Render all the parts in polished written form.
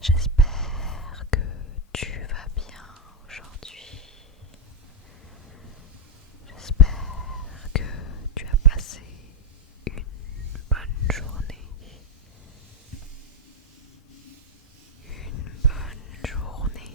J'espère que tu vas bien aujourd'hui. J'espère que tu as passé une bonne journée. Une bonne journée.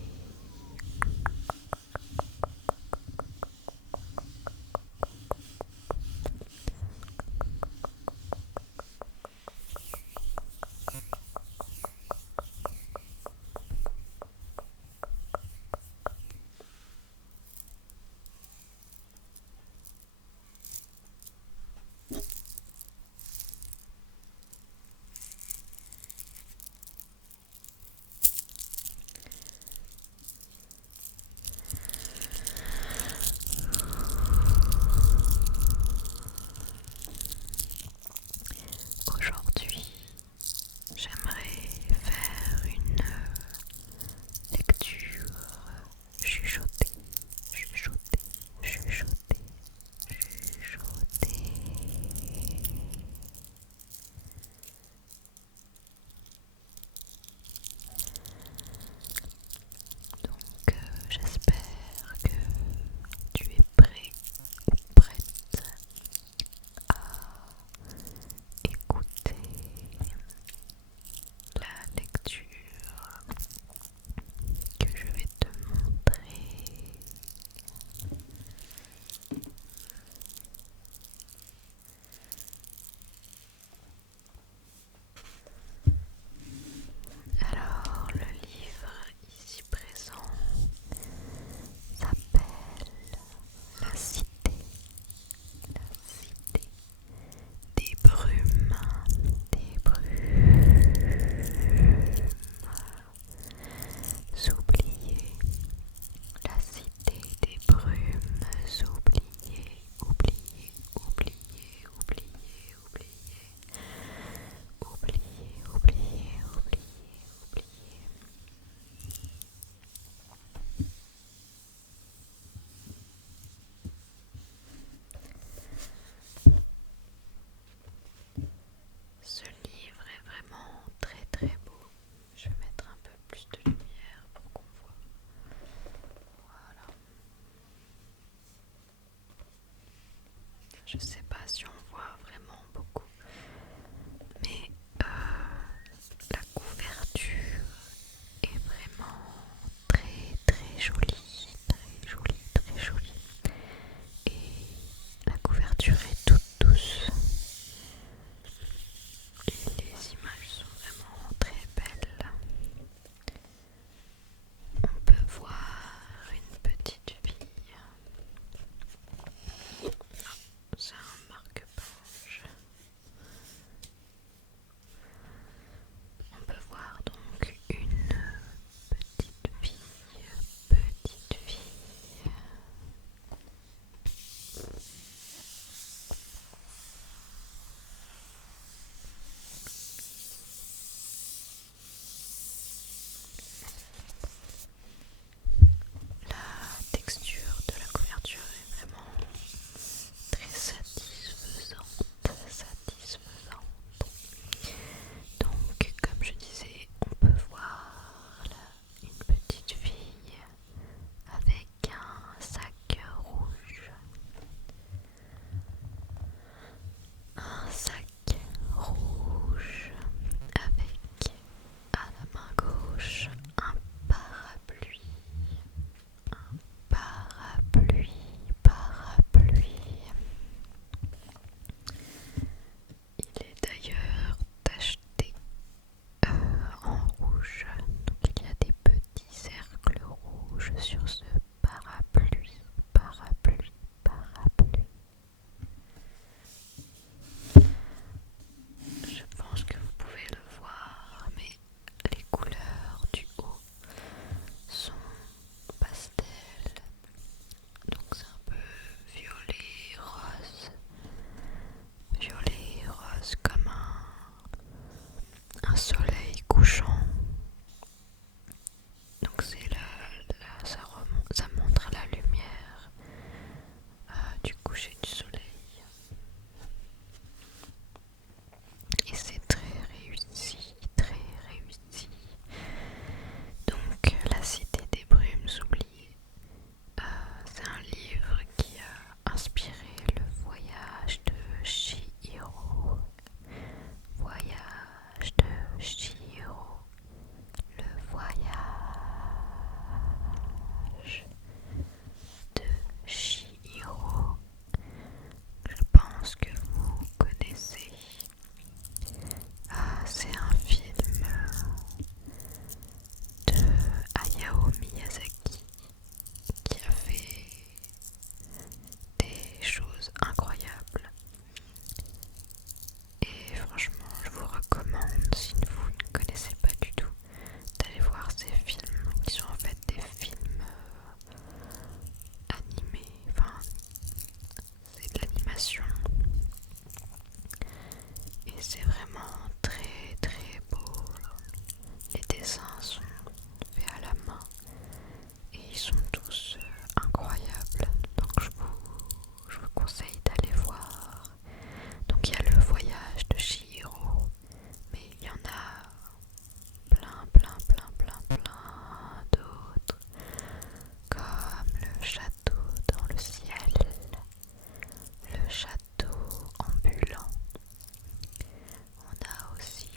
Aujourd'hui, j'aimerais faire une lecture chuchotée, chuchotée, chuchotée, chuchotée. Donc j'espère que tu es prêt ou prête à écouter la lecture que je vais te montrer. Alors, le livre ici présent s'appelle La Cité des brumes, des brumes oubliées. La cité des brumes oubliées, oubliées, oubliées, oubliées, oubliées, oubliées, oubliées, oubliées, oubliées. Ce livre est vraiment très très beau. Je vais mettre un peu plus de lumière pour qu'on voit. Voilà. Je sais pas si on voit vraiment beaucoup, mais la couverture est vraiment très très jolie, très jolie, très jolie. Et la couverture est toute douce. Et les images sont vraiment très belles. On peut voir une petite fille. C'est un marque-page. On peut voir donc une petite fille, petite fille. La texture de la couverture est vraiment très satisfaisante, satisfaisante. Donc, comme je disais, on peut voir là une petite fille avec un sac rouge. Un sac rouge avec à la main gauche un parapluie. Un parapluie. c'est vraiment très très beau. Les dessins sont faits à la main et ils sont tous incroyables. Donc je vous conseille d'aller voir. Donc il y a le voyage de Chihiro, mais il y en a plein d'autres, comme le château dans le ciel, le château ambulant. On a aussi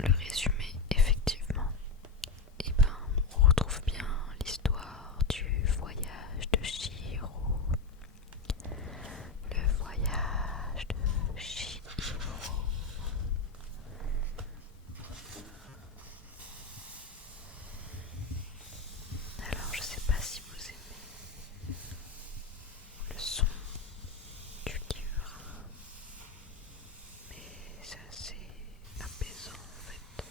le résumé, effectivement, et ben, on retrouve bien l'histoire du voyage de Chihiro. Le voyage de Chihiro. Alors, je sais pas si vous aimez le son du livre, mais c'est assez apaisant en fait.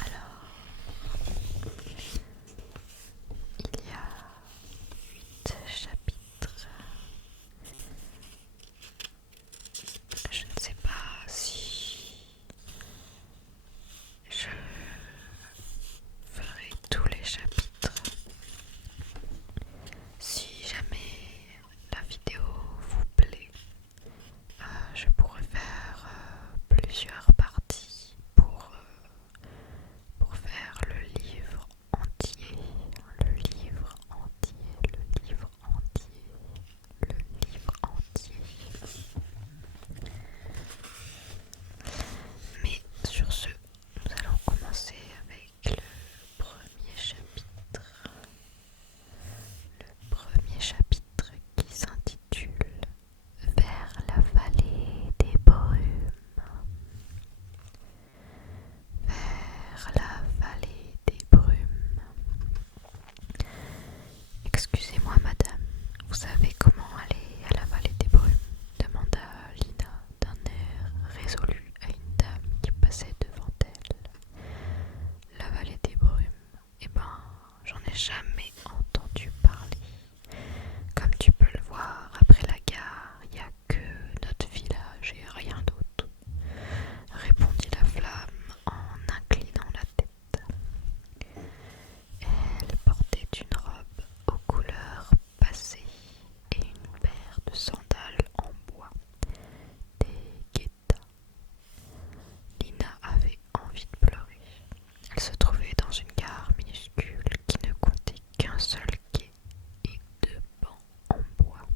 Alors, il y a 8 chapitres. Je ne sais pas si je ferai tous les chapitres. Si jamais la vidéo vous plaît, je pourrais faire plusieurs parties pour faire le livre entier, le livre entier, le livre entier, le livre entier. Mais sur ce, nous allons commencer avec le premier chapitre. Le premier chapitre qui s'intitule Vers la vallée des brumes. Vers la vallée des brumes. Excusez-moi madame, vous savez comment aller à la vallée des brumes? Demanda Lina d'un air résolu à une dame qui passait devant elle. La vallée des brumes, eh ben, j'en ai jamais entendu parler. Comme tu peux le voir, après la gare, il n'y a que notre village et rien d'autre, répondit la flamme en inclinant la tête. Elle portait une robe aux couleurs passées et une paire de sandales en bois, des guettas. Lina avait envie de pleurer. Elle se trouvait dans une gare minuscule qui ne comptait qu'un seul quai et 2 bancs en bois.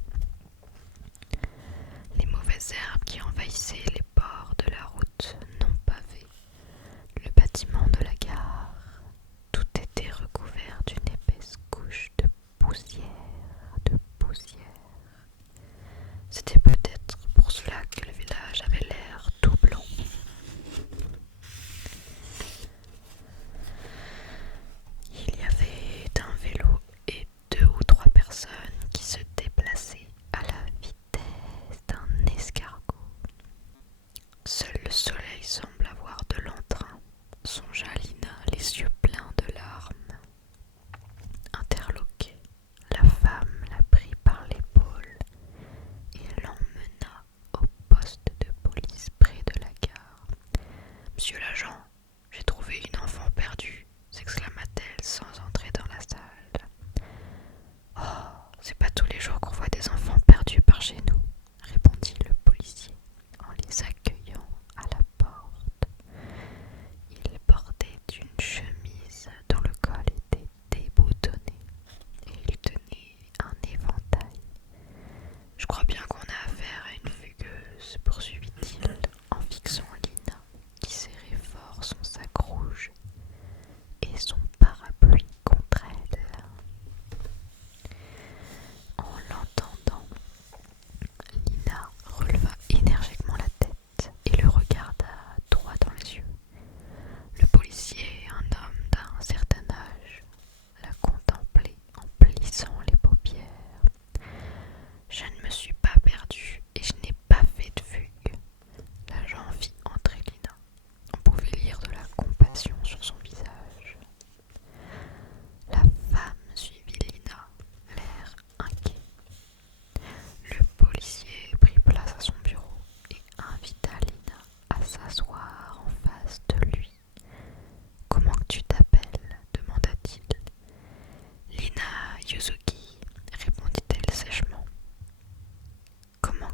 Les mauvaises herbes qui envahissaient les bords de la route non pavée, le bâtiment de la gare, tout était recouvert d'une épaisse couche de poussière, de poussière. C'était peut-être pour cela que le village avait l'air tout blanc. Il y avait un vélo et 2 ou 3 personnes qui se déplaçaient à la vitesse d'un escargot.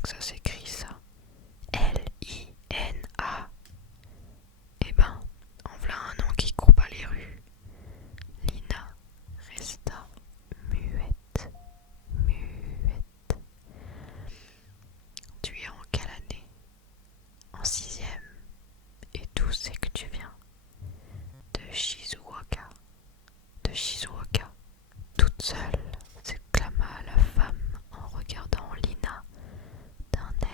que ça s'écrit ça? Lina. Eh ben, en voilà un nom qui court pas les rues. Lina resta muette, muette. Tu es en quelle année? En sixième. Et d'où c'est que tu viens? De Shizuoka. De Shizuoka. Toute seule, s'exclama la femme en regardant Lina d'un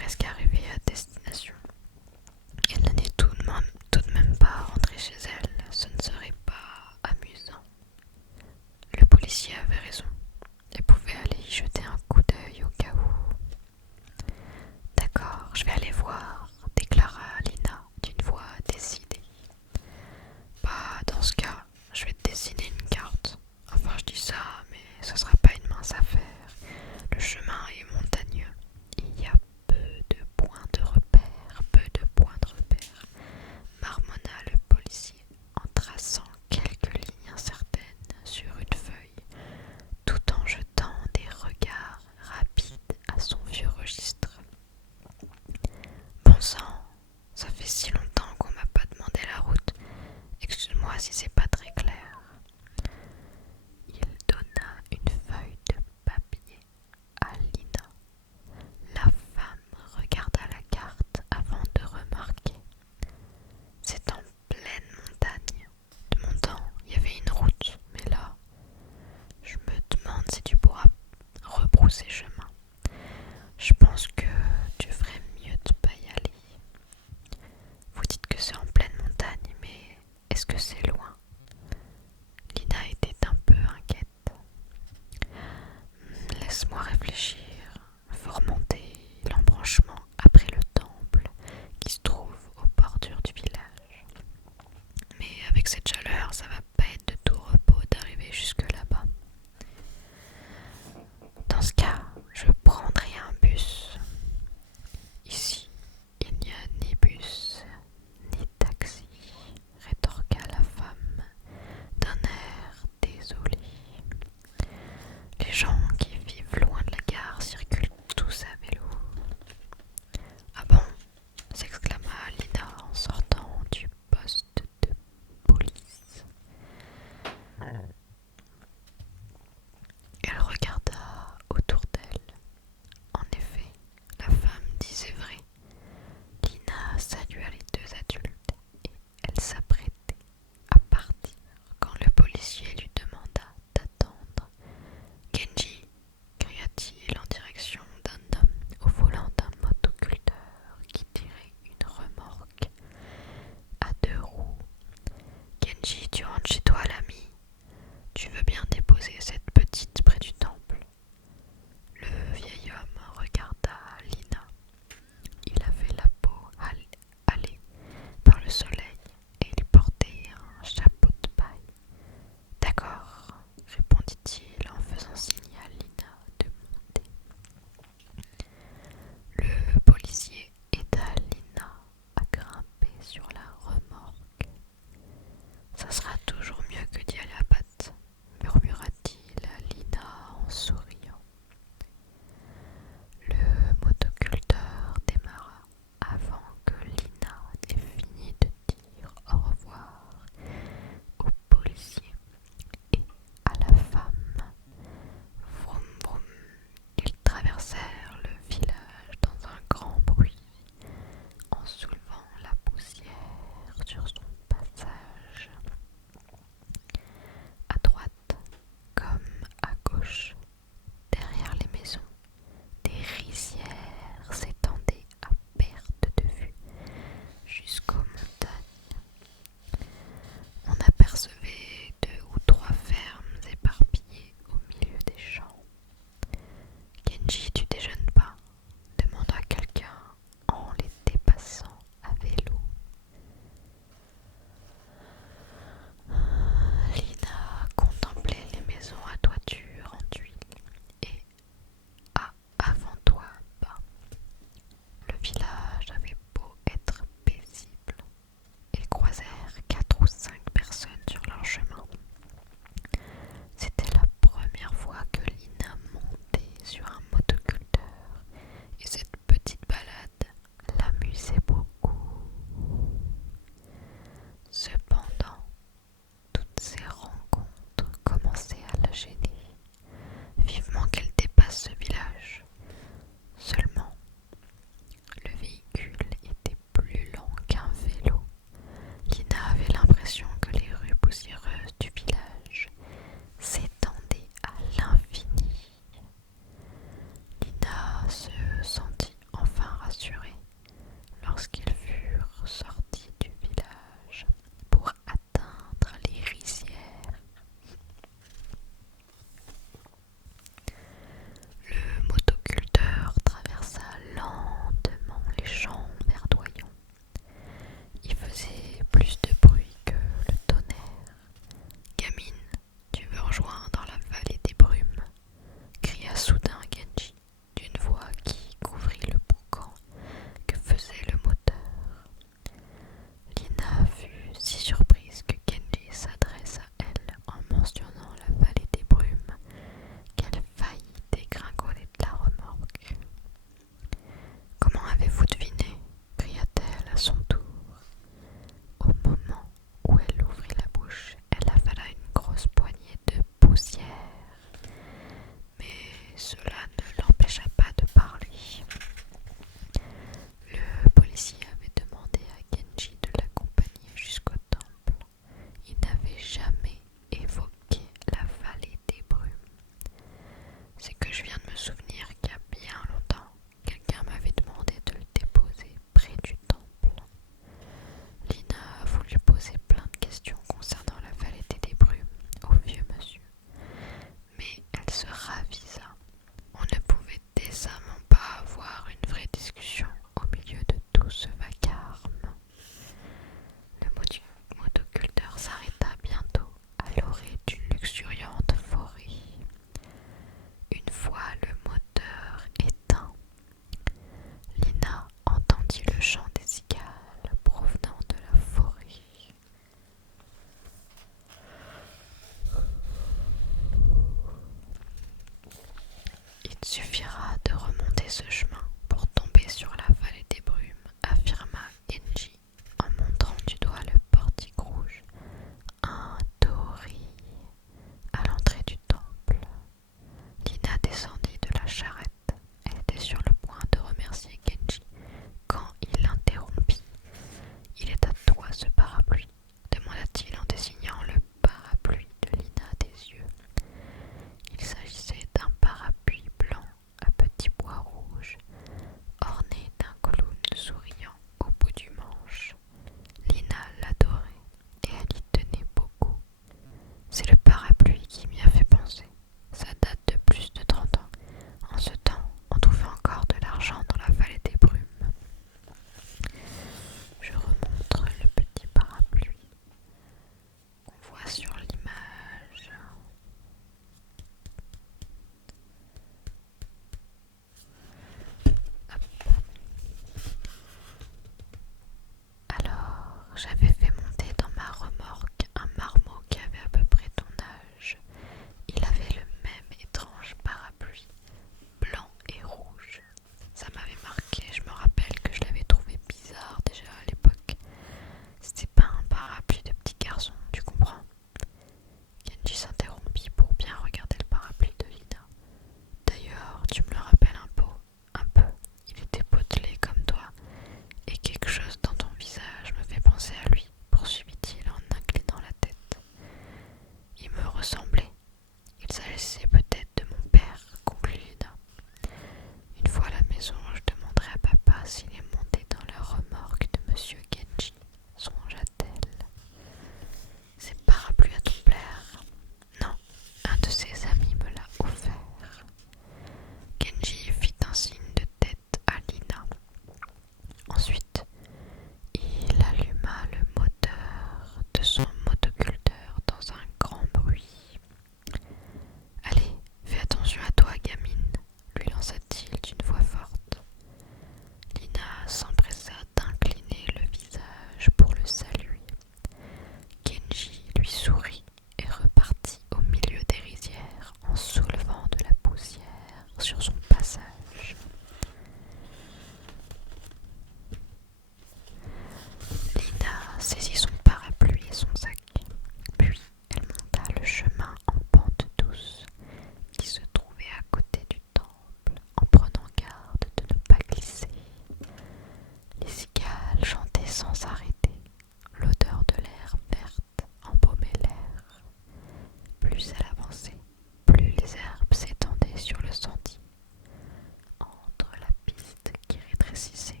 rétrécissait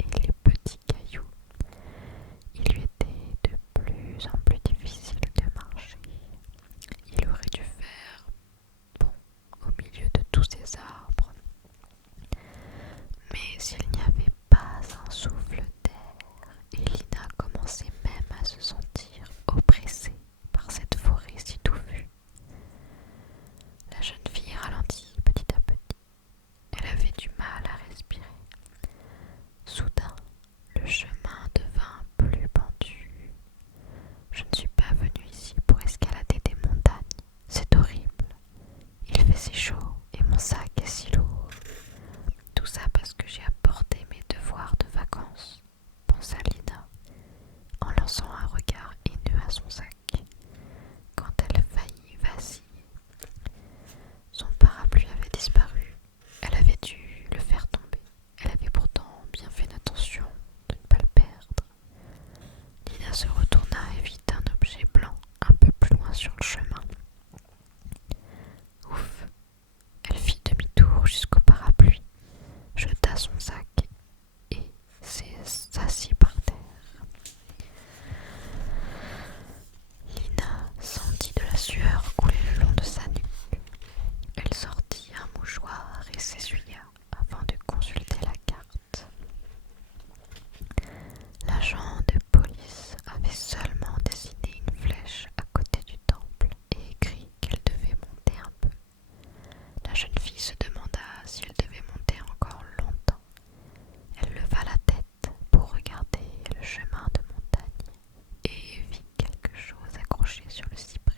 et les petits cailloux, il lui était de plus en plus difficile de marcher. Il aurait dû faire bon au milieu de tous ces arbres, mais s'il n'y avait pas un souffle d'air, et Lina commençait même à se sentir oppressée par cette forêt si touffue. La jeune fille ralentit petit à petit. Elle avait du mal à respirer. Soudain, le chemin devint plus pentu. Je ne suis pas venue ici pour escalader des montagnes. C'est horrible. Il fait si chaud et mon sac est si lourd. Tout ça parce que j'ai apporté mes devoirs de vacances, pensa Lina, en lançant un regard haineux à son sac, quand elle faillit vaciller. Son parapluie avait disparu. Elle avait dû le faire tomber. Elle avait pourtant bien fait attention de ne pas le perdre. Lina se retourna et vit un objet blanc un peu plus loin sur le chemin. Ouf! Elle fit demi-tour jusqu'au parapluie, jeta son sac et s'assit par terre. Lina sentit de la sueur couler le long de sa nuque. Elle sortit un mouchoir et s'essuya avant de consulter la carte. L'agent de police avait seulement dessiné une flèche à côté du temple et écrit qu'elle devait monter un peu. La jeune fille se demanda si elle devait monter encore longtemps. Elle leva la tête pour regarder le chemin de montagne et vit quelque chose accroché sur le cyprès.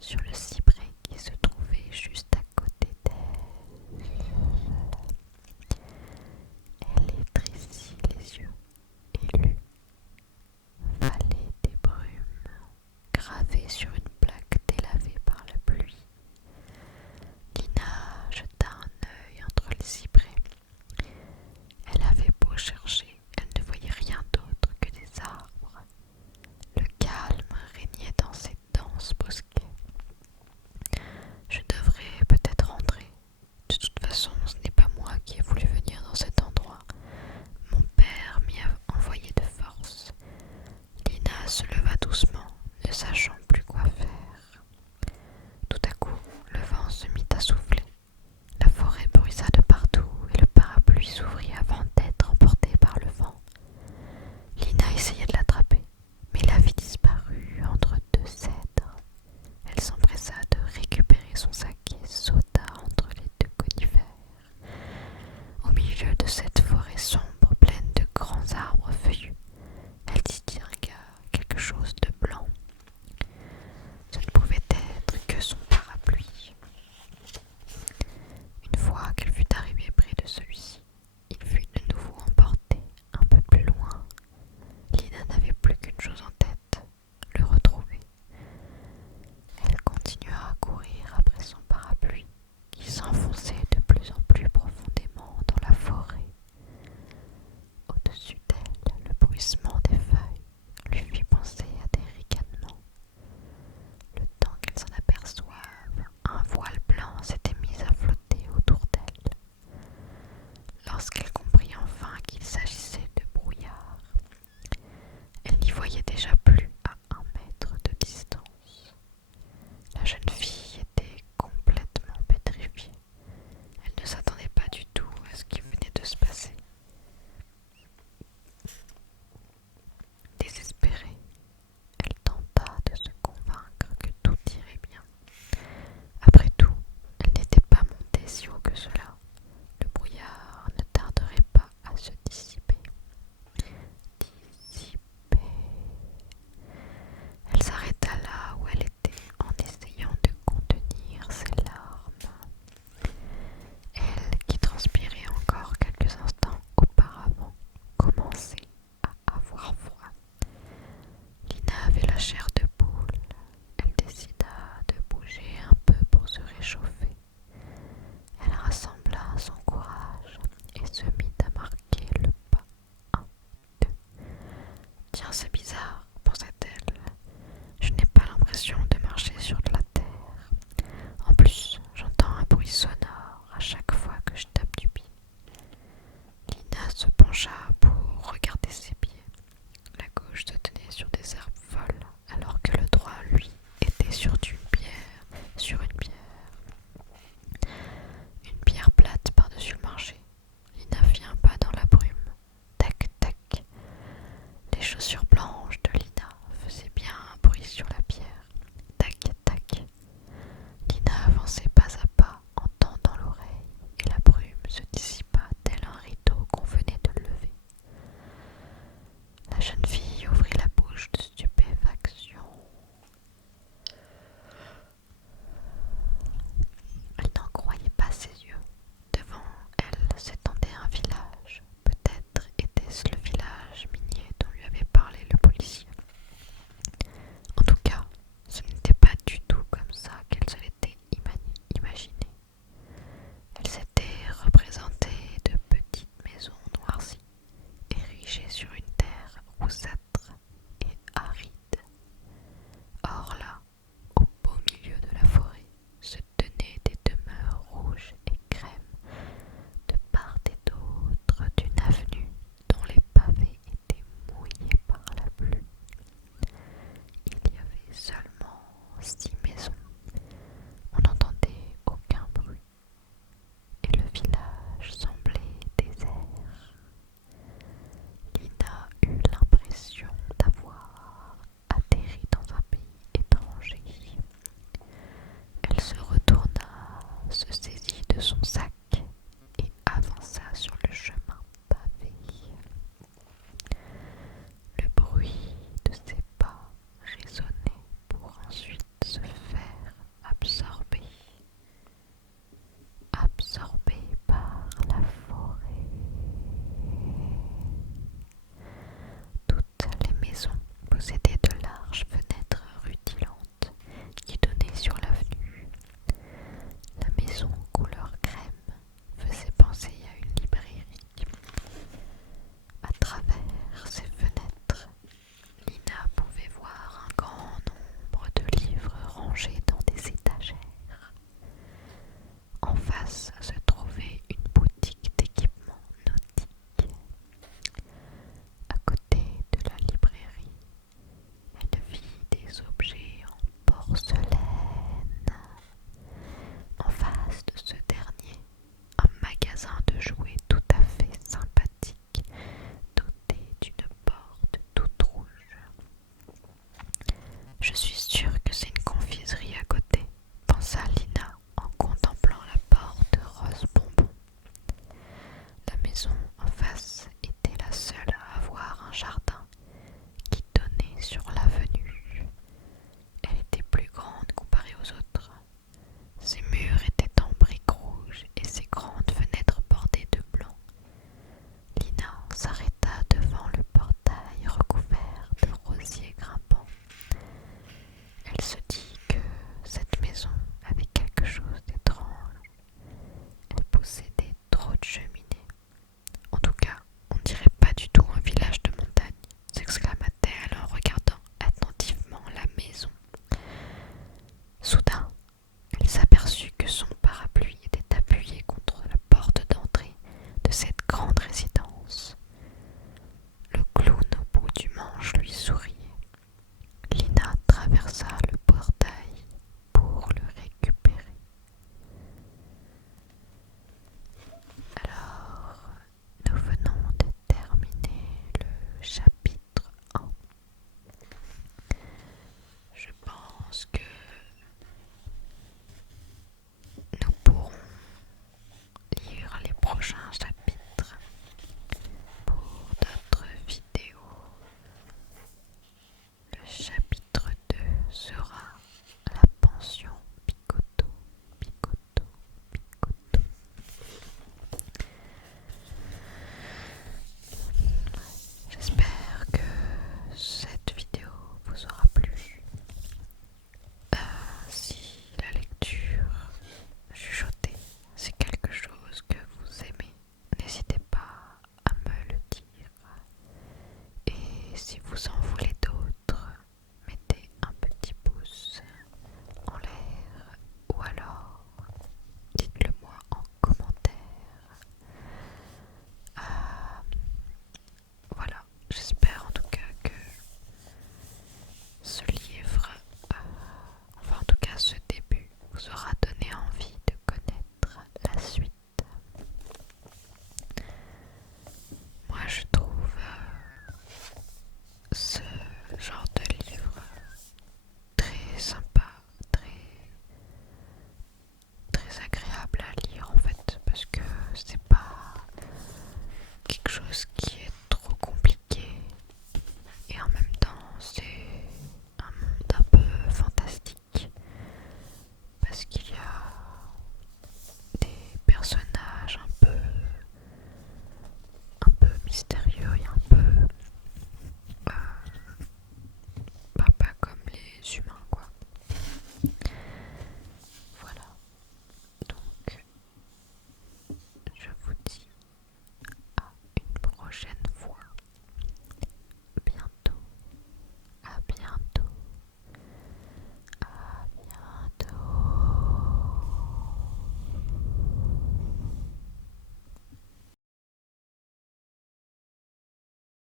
Sur le cyprès qui se trouvait juste à côté d'elle. Elle étrissit les yeux et lut Vallée des brumes, gravé sur une plaque délavée par la pluie. Lina jeta un œil entre les cyprès. Elle avait beau chercher, elle ne voyait rien d'autre que des arbres. Le calme régnait dans ces denses bosquets. Je devrais peut-être rentrer. De toute façon, ce n'est pas moi qui ai voulu venir dans cet endroit. Mon père m'y a envoyé de force. Lina se leva doucement, ne sachant plus quoi faire. Tout à coup, le vent se mit à souffler. La forêt bruissa de partout et le parapluie s'ouvrit avant d'être emporté par le vent. Lina essayait de l'attraper, mais il avait disparu entre deux cèdres. Elle s'empressa de récupérer son sac et sauta entre les deux conifères. Au milieu de cette forêt sombre pleine de grands arbres feuillus, elle distingua quelque chose de blanc. Ce ne pouvait être que son parapluie. Une fois qu'elle fut arrivée près de celui-ci, il fut de nouveau emporté un peu plus loin. Lina n'avait plus qu'une chose en tête, le retrouver. Elle continua à courir après son parapluie, qui s'enfonçait de plus en plus profondément dans la forêt. Au-dessus d'elle, le bruit maison en face était la seule à avoir un jardin qui donnait sur l'avenue. Elle était plus grande comparée aux autres. Ses murs étaient en briques rouges et ses grandes fenêtres bordées de blanc. Lina s'arrêta devant le portail recouvert de rosiers grimpants. Elle se dit que cette maison avait quelque chose d'étrange. Elle possédait trop de cheminées. En tout cas, on dirait pas du tout un village de montagne, s'exclama-t-elle en regardant attentivement la maison. Soudain, elle s'aperçut que son parapluie était appuyé contre la porte d'entrée de cette grande résidence. Le clown au bout du manche lui souriait. Lina traversa le portail pour le récupérer. Alors, nous venons de terminer le chapitre 1. Je pense que nous pourrons lire les prochains chapitres pour d'autres vidéos. Le chapitre 2 sera la pension Picoteau, Picoteau, Picoteau. J'espère que cette vidéo vous aura plu. Si la lecture chuchotée, c'est quelque chose que vous aimez, n'hésitez pas à me le dire. Et si vous en voulez d'autres, mettez un petit pouce en l'air ou alors dites-le moi en commentaire. Voilà, j'espère en tout cas que ce livre, enfin en tout cas ce début, vous aura donné envie de connaître la suite. Moi je trouve ce genre de livre très sympa, très agréable à lire en fait, parce que c'est